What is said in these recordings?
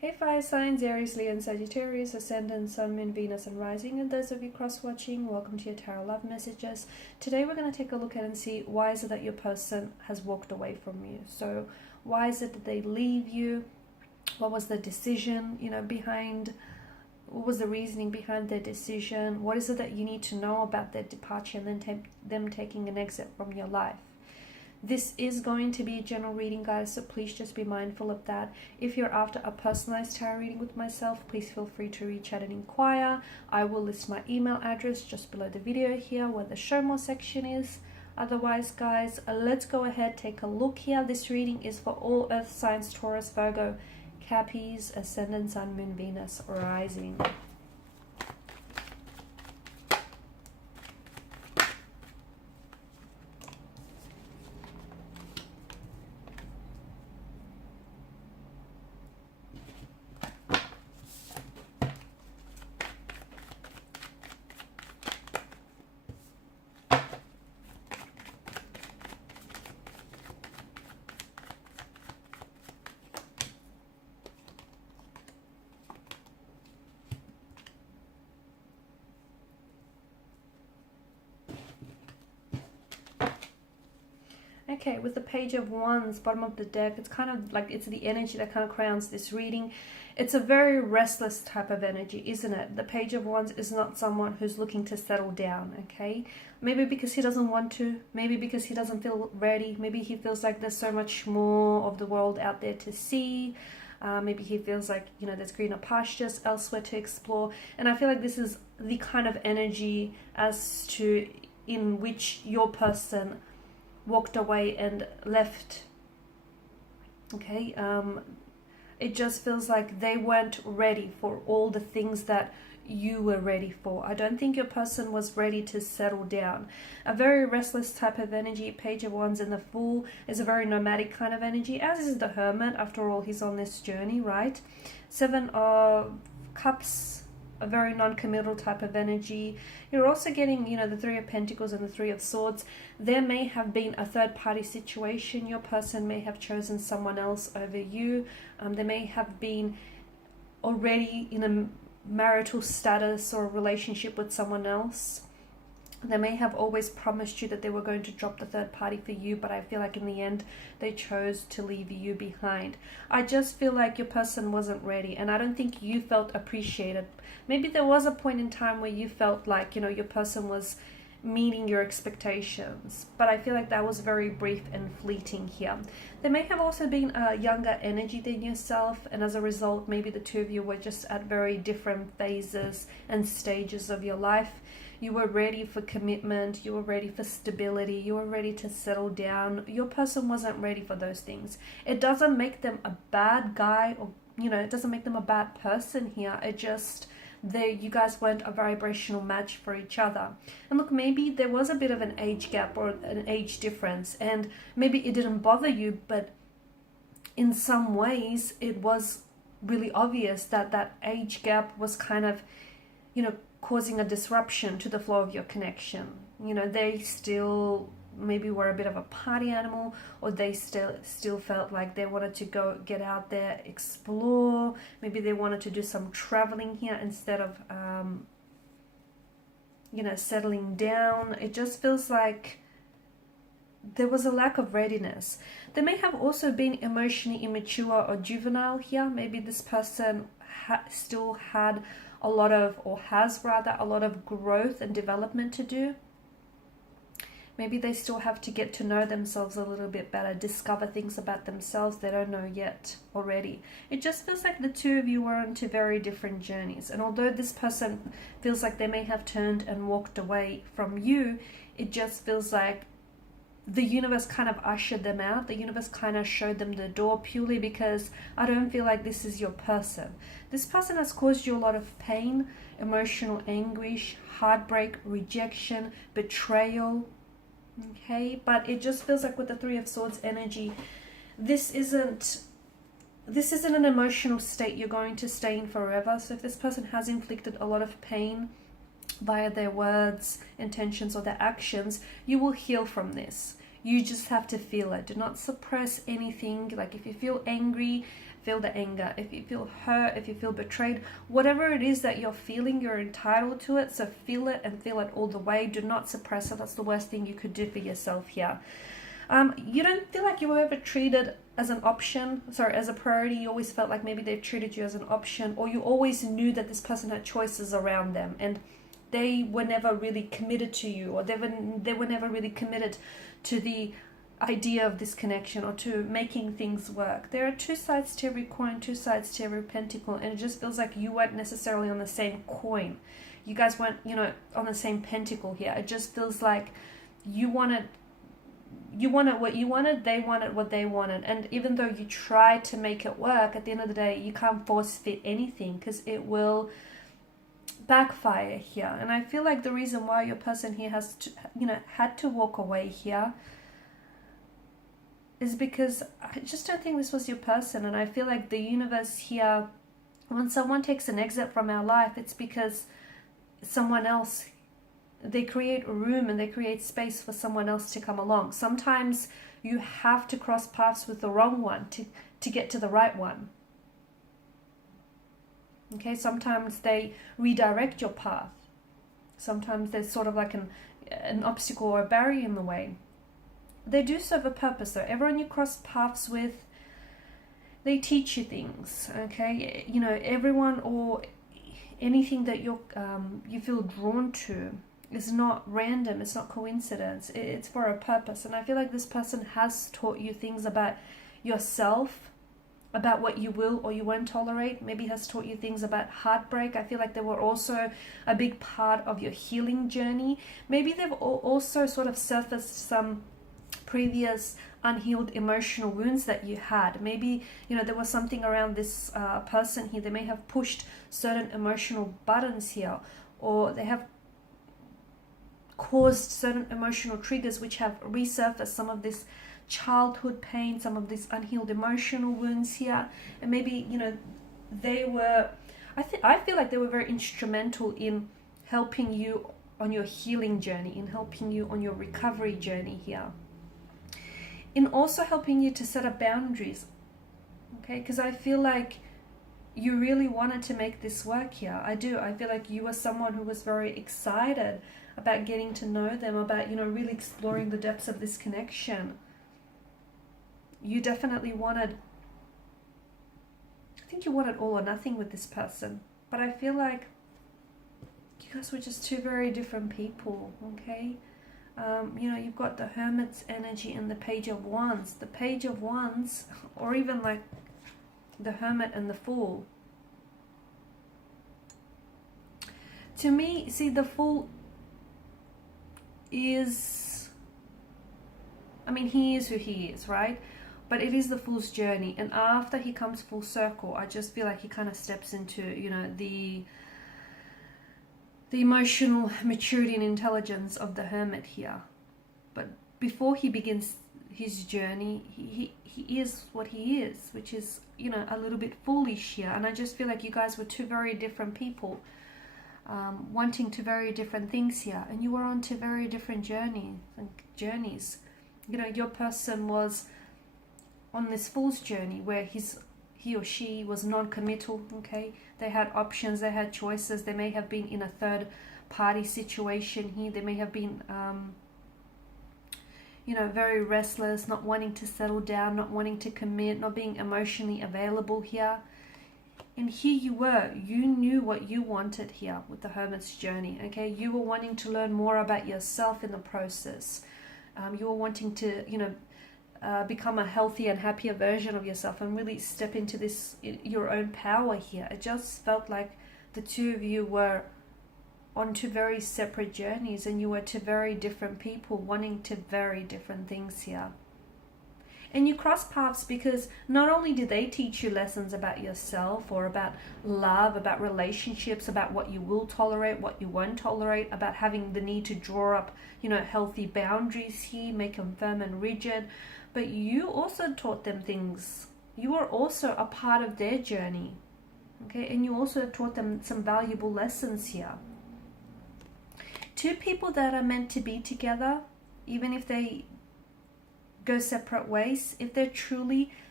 Hey fire signs, Aries, Leo and Sagittarius, Ascendant, Sun, Moon, Venus and Rising, and those of you cross-watching, welcome to your Tarot Love Messages. Today we're going to take a look at and see why is it that your person has walked away from you. So why is it that they leave you? What was the decision, behind, what was the reasoning behind their decision? What is it that you need to know about their departure and then them taking an exit from your life? This is going to be a general reading, guys, so please just be mindful of that. If you're after a personalized tarot reading with myself, please feel free to reach out and inquire. I will list my email address just below the video here where the show more section is. Otherwise, guys, let's go ahead, take a look here. This reading is for all earth signs, Taurus, Virgo, Cappies, Ascendant, Sun, Moon, Venus, Rising. Okay, with the Page of Wands, bottom of the deck, it's kind of like it's the energy that kind of crowns this reading. It's a very restless type of energy, isn't it? The Page of Wands is not someone who's looking to settle down, okay? Maybe because he doesn't want to, maybe because he doesn't feel ready, maybe he feels like there's so much more of the world out there to see. Maybe he feels like, there's greener pastures elsewhere to explore. And I feel like this is the kind of energy as to in which your person walked away and left. Okay, it just feels like they weren't ready for all the things that you were ready for. I don't think your person was ready to settle down. A very restless type of energy. Page of Wands and the Fool is a very nomadic kind of energy, as is the Hermit. After all, he's on this journey, right? Seven of Cups, a very non-committal type of energy. You're also getting, the Three of Pentacles and the Three of Swords. There may have been a third-party situation. Your person may have chosen someone else over you. They may have been already in a marital status or a relationship with someone else. They may have always promised you that they were going to drop the third party for you, but I feel like in the end they chose to leave you behind. I just feel like your person wasn't ready, and I don't think you felt appreciated. Maybe there was a point in time where you felt like, your person was meeting your expectations, but I feel like that was very brief and fleeting here. There may have also been a younger energy than yourself, and as a result, maybe the two of you were just at very different phases and stages of your life. You were ready for commitment, you were ready for stability, you were ready to settle down. Your person wasn't ready for those things. It doesn't make them a bad guy, or it doesn't make them a bad person here. It just, you guys weren't a vibrational match for each other. And look, maybe there was a bit of an age gap or an age difference, and maybe it didn't bother you, but in some ways it was really obvious that that age gap was kind of, causing a disruption to the flow of your connection. They still maybe were a bit of a party animal, or they still felt like they wanted to go get out there, explore. Maybe they wanted to do some traveling here instead of settling down. It just feels like there was a lack of readiness. There may have also been emotionally immature or juvenile here. Maybe this person still had a lot of, or has rather, a lot of growth and development to do. Maybe they still have to get to know themselves a little bit better, discover things about themselves they don't know yet already. It just feels like the two of you were on two very different journeys. And although this person feels like they may have turned and walked away from you, it just feels like the universe kind of ushered them out. The universe kind of showed them the door, purely because I don't feel like this is your person. This person has caused you a lot of pain, emotional anguish, heartbreak, rejection, betrayal. Okay, but it just feels like with the Three of Swords energy, this isn't an emotional state you're going to stay in forever. So if this person has inflicted a lot of pain via their words, intentions, or their actions, you will heal from this. You just have to feel it. Do not suppress anything. Like if you feel angry, feel the anger, if you feel hurt, if you feel betrayed, whatever it is that you're feeling, you're entitled to it. So feel it and feel it all the way. Do not suppress it. That's the worst thing you could do for yourself here. You don't feel like you were ever treated as an option, as a priority. You always felt like maybe they treated you as an option, or you always knew that this person had choices around them and they were never really committed to you, or they were never really committed to the idea of this connection or to making things work. There are two sides to every coin, two sides to every pentacle, and it just feels like you weren't necessarily on the same coin. You guys weren't, on the same pentacle here. It just feels like you wanted what you wanted, they wanted what they wanted. And even though you try to make it work, at the end of the day, you can't force fit anything because it will backfire here. And I feel like the reason why your person here has to, had to walk away here is because I just don't think this was your person. And I feel like the universe here, when someone takes an exit from our life, it's because someone else, they create room and they create space for someone else to come along. Sometimes you have to cross paths with the wrong one to get to the right one. Okay, sometimes they redirect your path. Sometimes there's sort of like an obstacle or a barrier in the way. They do serve a purpose though. Everyone you cross paths with, they teach you things, okay? Everyone or anything that you feel drawn to is not random, it's not coincidence, it's for a purpose. And I feel like this person has taught you things about yourself, about what you will or you won't tolerate. Maybe has taught you things about heartbreak. I feel like they were also a big part of your healing journey. Maybe they've also sort of surfaced some previous unhealed emotional wounds that you had. Maybe there was something around this person here. They may have pushed certain emotional buttons here, or they have caused certain emotional triggers which have resurfaced some of this childhood pain, some of these unhealed emotional wounds here. And maybe they were, I feel like they were very instrumental in helping you on your healing journey, in helping you on your recovery journey here, in also helping you to set up boundaries, okay? Because I feel like you really wanted to make this work here. I do. I feel like you were someone who was very excited about getting to know them, about really exploring the depths of this connection. You definitely wanted, I think you wanted all or nothing with this person, but I feel like you guys were just two very different people, okay? You've got the Hermit's energy and the Page of Wands. The Page of Wands, or even like the Hermit and the Fool. To me, see, the Fool is, he is who he is, right? But it is the Fool's journey. And after he comes full circle, I just feel like he kind of steps into, the emotional maturity and intelligence of the Hermit here. But before he begins his journey, he is what he is, which is, a little bit foolish here. And I just feel like you guys were two very different people, wanting two very different things here. And you were on two very different journeys. Your person was on this Fool's journey where he or she was non-committal, okay? They had options, they had choices. They may have been in a third party situation here. They may have been, very restless, not wanting to settle down, not wanting to commit, not being emotionally available here. And here you were, you knew what you wanted here with the Hermit's journey, okay? You were wanting to learn more about yourself in the process. You were wanting to, become a healthier and happier version of yourself and really step into this, your own power here. It just felt like the two of you were on two very separate journeys, and you were two very different people wanting two very different things here. And you cross paths because not only did they teach you lessons about yourself or about love, about relationships, about what you will tolerate, what you won't tolerate, about having the need to draw up, healthy boundaries here, make them firm and rigid, but you also taught them things. You were also a part of their journey, okay? And you also taught them some valuable lessons here. Two people that are meant to be together, even if they go separate ways, if they're truly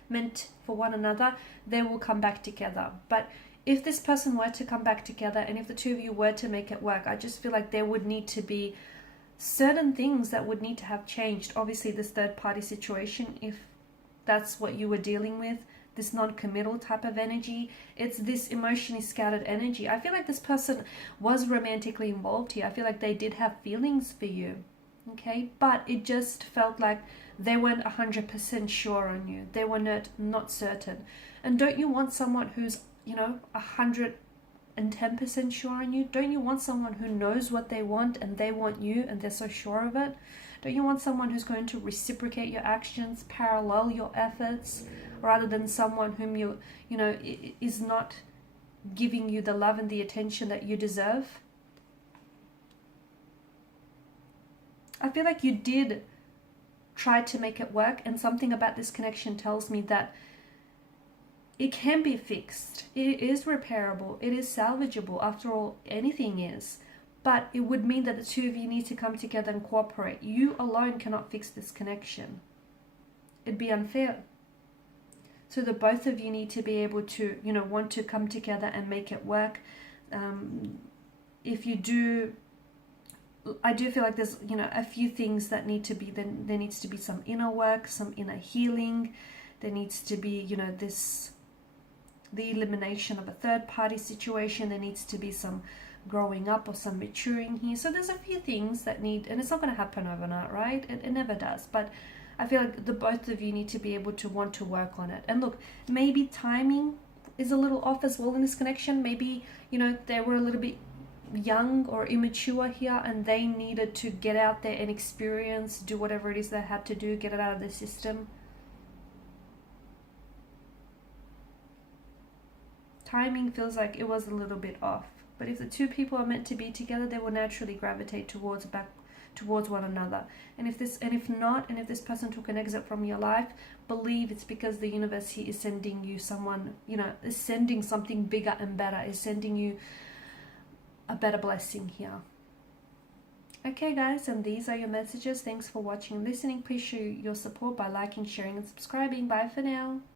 meant for one another, they will come back together. But if this person were to come back together, and if the two of you were to make it work, I just feel like there would need to be certain things that would need to have changed. Obviously, this third party situation, if that's what you were dealing with, this non-committal type of energy, it's this emotionally scattered energy. I feel like this person was romantically involved here. I feel like they did have feelings for you, okay? But it just felt like they weren't 100% sure on you. They were not certain. And don't you want someone who's, 110% sure on you? Don't you want someone who knows what they want and they want you and they're so sure of it? Don't you want someone who's going to reciprocate your actions, parallel your efforts, rather than someone whom is not giving you the love and the attention that you deserve? I feel like you did try to make it work, and something about this connection tells me that it can be fixed. It is repairable. It is salvageable. After all, anything is. But it would mean that the two of you need to come together and cooperate. You alone cannot fix this connection. It'd be unfair. So the both of you need to be able to, want to come together and make it work. If you do, I do feel like there's, a few things that need to be, then there needs to be some inner work, some inner healing. There needs to be, the elimination of a third party situation. There needs to be some growing up or some maturing here. So there's a few things that need, and it's not going to happen overnight, right? It never does. But I feel like the both of you need to be able to want to work on it. And look, maybe timing is a little off as well in this connection. Maybe, they were a little bit young or immature here, and they needed to get out there and experience, do whatever it is they had to do, get it out of the system. Timing feels like it was a little bit off. But if the two people are meant to be together, they will naturally gravitate towards one another. And if this person took an exit from your life, believe it's because the universe here is sending you someone, is sending something bigger and better, is sending you a better blessing here. Okay guys, and these are your messages. Thanks for watching and listening. Please show your support by liking, sharing and subscribing. Bye for now.